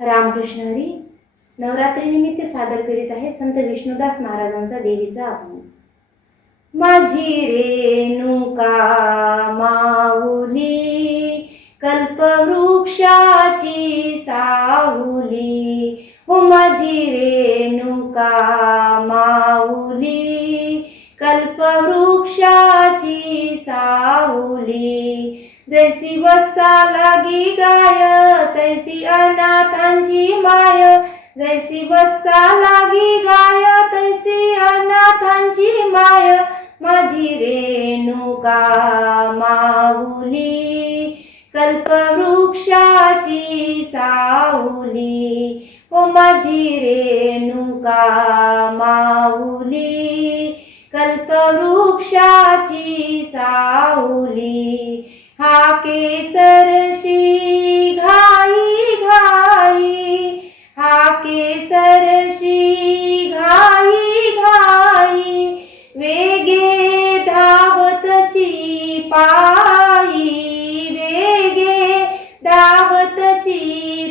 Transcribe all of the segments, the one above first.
रामकृष्ण हरी नवरात्रीनिमित्त सादर करीत आहे संत विष्णुदास महाराजांचा देवीचा अभंग माझी रेणुका माऊली कल्पवृक्षाची साऊली. हो माझी रेणुका माऊली कल्पवृक्षाची साऊली. जैसी वसा लागी गाय तैसी अनाथांची माय जैसी बस्सा लागी गाय तैसी अनाथांची माय माझी रेणुका माऊली कल्पवृक्षाची सावली ओ माझी रेणुका माऊली कल्पवृक्षाची सावली हा केसरशी पायी वेगे दावतची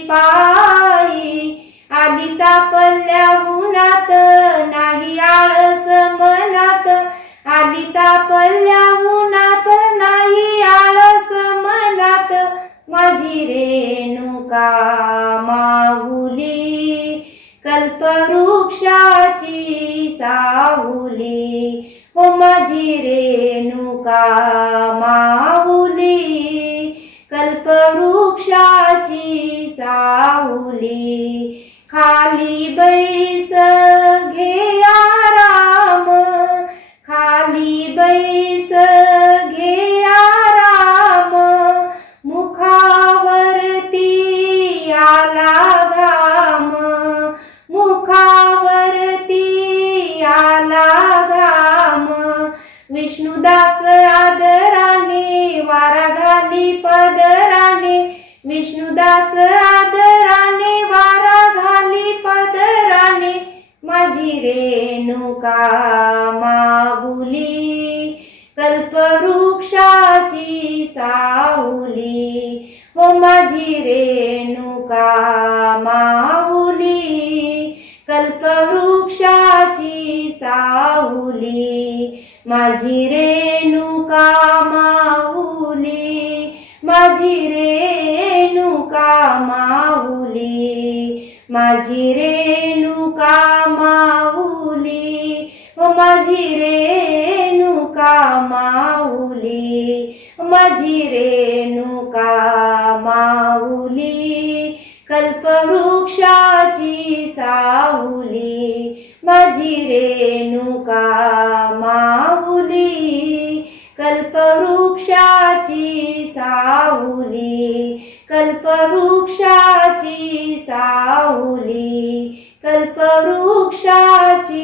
पायी आली तापल्या उन्हात नाही आळस मनात. आली तापल्या उन्हात नाही आळस मनात. माझी रेणुका माऊली कल्पवृक्षाची साहुली. हो माझी का माऊली? कल्पवृक्षाची साऊली. खाली बैस घे आराम. खाली बैस घे आराम. मुखावरती आला घाम. मुखावरती आला घाम. विष्णुदास विष्णुदास आदराने वारा घाली पदराने माझी रेणुका मागुली. कल्पवृक्षाची साऊली हो माझी रेणुका माऊली कल्पवृक्षाची साऊली माझी रेणुका माऊ माऊली माझी रेणुका माऊली ओ माझी रेणुका माऊली माझी रेणुका माऊली कल्पवृक्षाची साऊली माझी रेणुका माऊली कल्पवृक्षाची साऊली कल्पवृक्षाची सावली कल्पवृक्षाची